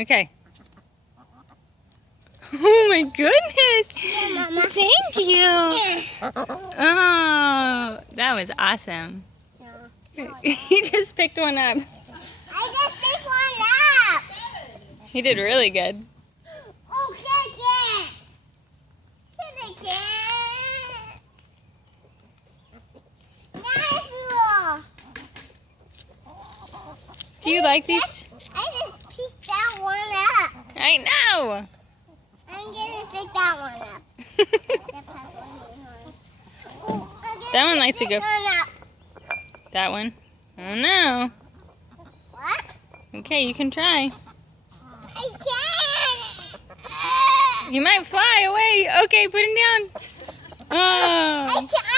Okay. Oh my goodness! Thank you! Oh, that was awesome. He just picked one up. I just picked one up! He did really good. Oh, get it! Get it! Nice! Do you like these? I just picked that one up. I know! I'm gonna pick that one up. That one likes to go. Up. That one? Oh no. What? Okay, you can try. I can't! You might fly away. Okay, put him down. Oh. I can't!